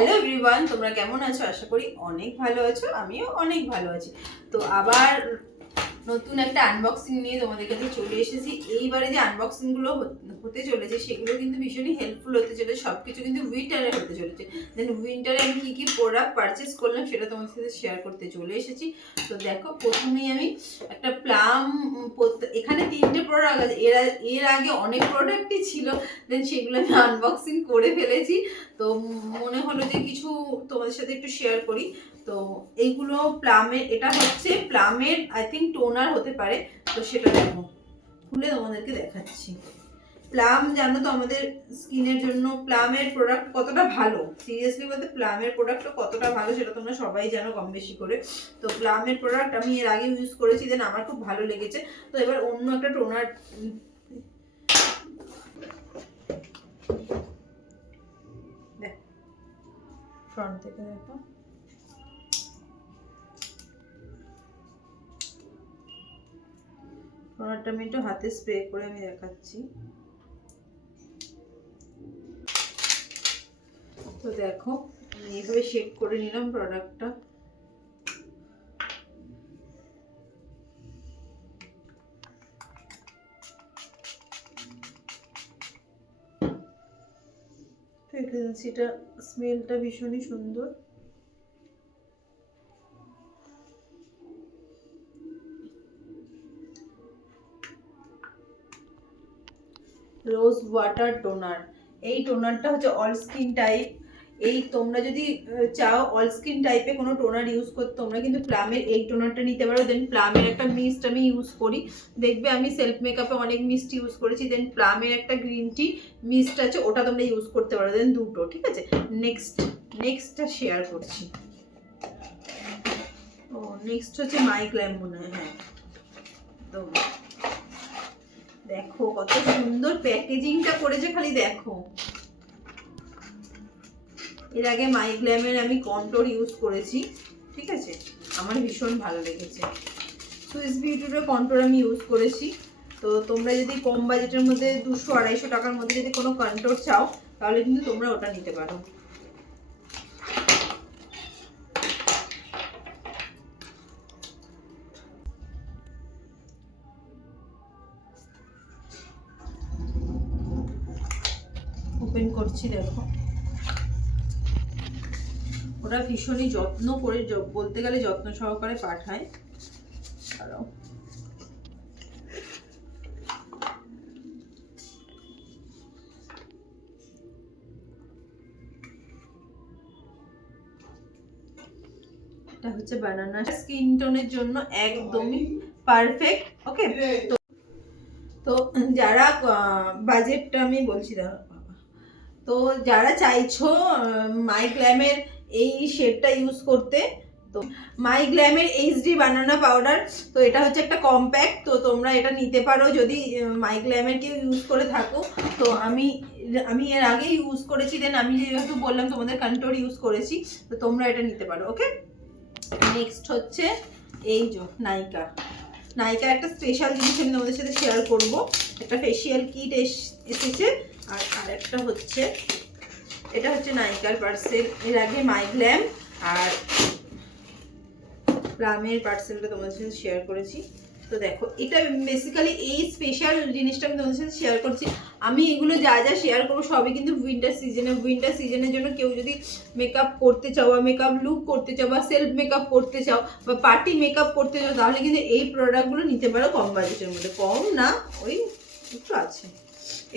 Hello everyone, তোমরা কেমন আছো? আশা করি অনেক ভালো আছো, আমিও অনেক ভালো আছি। তো আবার নতুন একটা আনবক্সিং নিয়ে তোমাদের কাছে চলে এসেছি। এইবারে যে আনবক্সিংগুলো হতে চলেছে সেগুলো কিন্তু ভীষণই হেল্পফুল হতে চলেছে, সব কিছু কিন্তু উইন্টারে হতে চলেছে। দেন উইন্টারে আমি কী কী প্রোডাক্ট পারচেস করলাম সেটা তোমাদের সাথে শেয়ার করতে চলে এসেছি। তো দেখো, প্রথমেই আমি একটা প্লাম, এখানে 3টে প্রোডাক্ট আছে। এর আগে অনেক প্রোডাক্টই ছিল, দেন সেগুলো আমি আনবক্সিং করে ফেলেছি। তো মনে হলো যে কিছু তোমাদের সাথে একটু শেয়ার করি। তো এইগুলো প্লামের, এটা হচ্ছে প্লামের আই থিঙ্ক টোনার হতে পারে। তো সেটা দেখো, খুলে তোমাদেরকে দেখাচ্ছি। প্লাম জানো তো আমাদের স্কিনের জন্য প্লামের প্রোডাক্ট কতটা ভালো, সিরিয়াসলি বলতে প্লামের প্রোডাক্টটা কতটা ভালো সেটা তোমরা সবাই জানো কম বেশি করে। তো প্লামের প্রোডাক্ট আমি এর আগে ইউজ করেছি, দেন আমার খুব ভালো লেগেছে। তো এবার অন্য একটা টোনার ফ্রন্ট থেকে দেখো, টোনারটা আমি একটু হাতে স্প্রে করে আমি দেখাচ্ছি। তো দেখো, আমি এইভাবে শেড করে নিলাম প্রোডাক্টটা। ফ্রেগ্রেন্সিটা, স্মেলটা ভীষণই সুন্দর। রোজ ওয়াটার টোনার, এই টোনারটা হচ্ছে অল স্কিন টাইপ। এই তোমরা যদি চাও অল স্কিন টাইপে কোনো টোনার ইউজ করতে, তোমরা কিন্তু প্লামের এই টোনারটা নিতে পারো। দেন প্লামের একটা মিস্ট আমি ইউজ করি, দেখবে আমি সেলফ মেকআপে অনেক মিস্ট ইউজ করেছি। দেন প্লামের একটা গ্রিন টি মিস্ট আছে, ওটা তোমরা ইউজ করতে পারো। দেন দুটো, ঠিক আছে। নেক্সটটা শেয়ার করছি। ও নেক্সট হচ্ছে মাই গ্ল্যাম মনে হয়, হ্যাঁ। তো দেখো কত সুন্দর প্যাকেজিংটা করেছে, খালি দেখো। এর আগে মাই গ্ল্যামের আমি কন্ট্রোল ইউজ করেছি, ঠিক আছে, আমার ভীষণ ভালো লেগেছে। সুইস বিউটির কন্ট্রোল আমি ইউজ করেছি। তো তোমরা যদি কম বাজেটের মধ্যে 200-250 টাকার মধ্যে যদি কোনো কন্ট্রোল চাও, তাহলে কিন্তু তোমরা ওটা নিতে পারো। ওপেন করছি, দেখো ওরা ভীষণই যত্ন করে, বলতে গেলে যত্ন সহকারে পাঠায়। কারণ এটা হচ্ছে বানানা স্কিন টোনের জন্য একদমই পারফেক্ট। ওকে, তো যারা বাজেটটা আমি বলছি, তো যারা চাইছো মাই গ্ল্যামের এই শেডটা ইউজ করতে, তো মাই গ্ল্যামের এইচডি বানানা পাউডার, তো এটা হচ্ছে একটা কম্প্যাক্ট। তো তোমরা এটা নিতে পারো যদি মাই গ্ল্যামের কেউ ইউজ করে থাকো। তো আমি এর আগে ইউজ করেছি, দেন আমি যেহেতু বললাম তোমাদের কন্ট্রোল ইউজ করেছি, তো তোমরা এটা নিতে পারো। ওকে, নেক্সট হচ্ছে এই যে নাইকার একটা স্পেশাল জিনিস আমি তোমাদের সাথে শেয়ার করব। একটা ফেসিয়াল কিট এসেছে। আর আরেকটা হচ্ছে, এটা হচ্ছে নাইকার পার্সেল। এর আগে মাই গ্ল্যাম আর প্লামের পার্সেলটা তোমাদের সাথে শেয়ার করেছি। তো দেখো, এটা বেসিক্যালি এই স্পেশাল জিনিসটা আমি তোমাদের সাথে শেয়ার করছি। আমি এগুলো যা যা শেয়ার করবো সবই কিন্তু উইন্টার সিজনের জন্য। কেউ যদি মেকআপ করতে চাও বা মেকআপ লুক করতে চাও বা সেলফ মেকআপ করতে চাও বা পার্টি মেকআপ করতে চাও, তাহলে কিন্তু এই প্রোডাক্টগুলো নিতে পারো কম বাজেটের মধ্যে। কম না, ওই একটু আছে।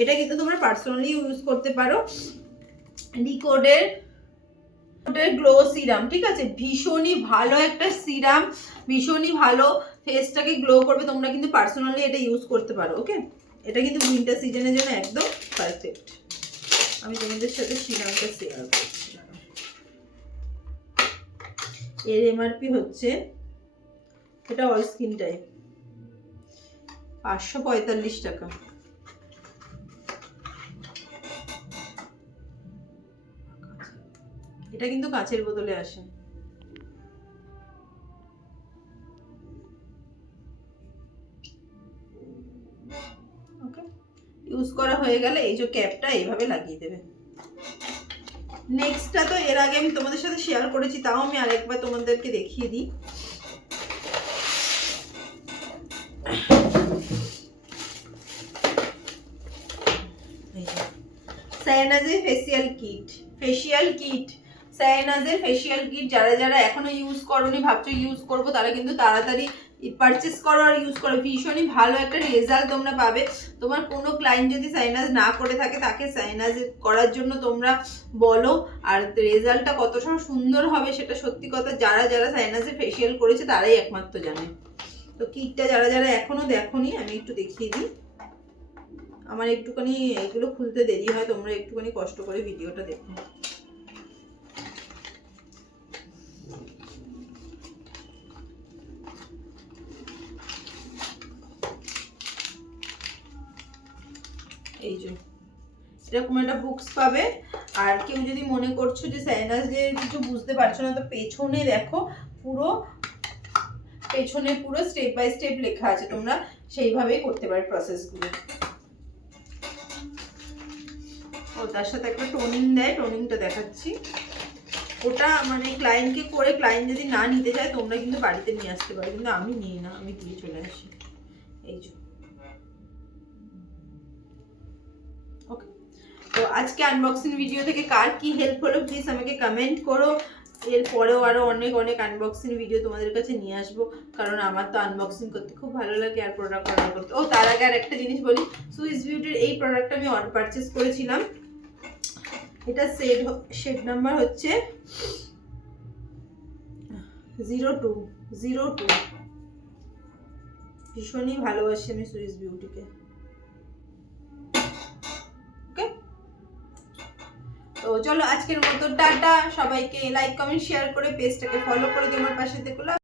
এটা কিন্তু তোমরা পার্সোনালি ইউজ করতে পারো। ডিকোডের গ্লো সিরাম, ঠিক আছে, ভীষণই ভালো একটা সিরাম, ভীষণই ভালো, ফেসটাকে গ্লো করবে। তোমরা কিন্তু পার্সোনালি এটা ইউজ করতে পারো। ওকে, এটা কিন্তু উইন্টার সিজনের জন্য একদম পারফেক্ট। আমি তোমাদের সাথে সিরামটা শেয়ার করছি। এর এমআরপি হচ্ছে, এটা অল স্কিন টাইপ, 545 টাকা। এটা কিন্তু কাঁচের বোতলে আসে। ওকে, ইউজ করা হয়ে গেলে এই যে ক্যাপটা এইভাবে লাগিয়ে দেবে। নেক্সটটা তো এর আগে আমি তোমাদের সাথে শেয়ার করেছি, তাও আমি আরেকবার তোমাদেরকে দেখিয়ে দিই। সায়ানাজের ফেসিয়াল কিট সায়ানাজের ফেসিয়াল কিট যারা যারা এখনো ইউজ করোনি, ভাবছো ইউজ করবো, তারা কিন্তু তাড়াতাড়ি পারচেস করো আর ইউজ করো। ভীষণই ভালো একটা রেজাল্ট তোমরা পাবে। তোমার কোনো ক্লায়েন্ট যদি সাইনাস না করে থাকে, তাকে সাইনাস করার জন্য তোমরা বলো, আর রেজাল্টটা কতটা সুন্দর হবে সেটা সত্যি কথা যারা যারা সাইনাসের ফেসিয়াল করেছে তারাই একমাত্র জানে। তো কিটটা যারা যারা এখনো দেখোনি, আমি একটু দেখিয়ে দিই। আমার একটুখানি এগুলো খুলতে দেরি হয়, তোমরা একটুখানি কষ্ট করে ভিডিওটা দেখো। এই যে এরকম একটা বুকস পাবে। আর কেউ যদি মনে করছো যে সাইনাসের কিছু বুঝতে পারছো না, তো পেছনে দেখো পেছনে পুরো স্টেপ বাই স্টেপ লেখা আছে, তোমরা সেইভাবেই করতে পারো প্রসেসগুলো। ও তার সাথে একটা টোনিং দেয়, টোনিংটা দেখাচ্ছি। ওটা মানে ক্লায়েন্টকে করে, ক্লায়েন্ট যদি না নিতে চায় তোমরা কিন্তু বাড়িতে নিয়ে আসতে পারো, কিন্তু আমি নিই না, আমি দিয়ে চলে আসি। এই যে ওকে। তো আজকে আনবক্সিং ভিডিও থেকে কার কি হেল্প হলো প্লিজ আমাকে কমেন্ট করো। এরপরেও আরও অনেক অনেক আনবক্সিং ভিডিও তোমাদের কাছে নিয়ে আসবো, কারণ আমার তো আনবক্সিং করতে খুব ভালো লাগে আর প্রোডাক্ট অর্ডার করতে। ও তার আগে আর একটা জিনিস বলি, সুইস বিউটির এই প্রোডাক্টটা আমি পারচেস করেছিলাম। এটা শেড নাম্বার হচ্ছে 0202। ভীষণই ভালোবাসি আমি সুইস বিউটিকে। ওকে, তো চলো আজকের মতো টাটা সবাইকে। লাইক কমেন্ট শেয়ার করে পেজটাকে ফলো করে দিও, আমার পাশে থেকো।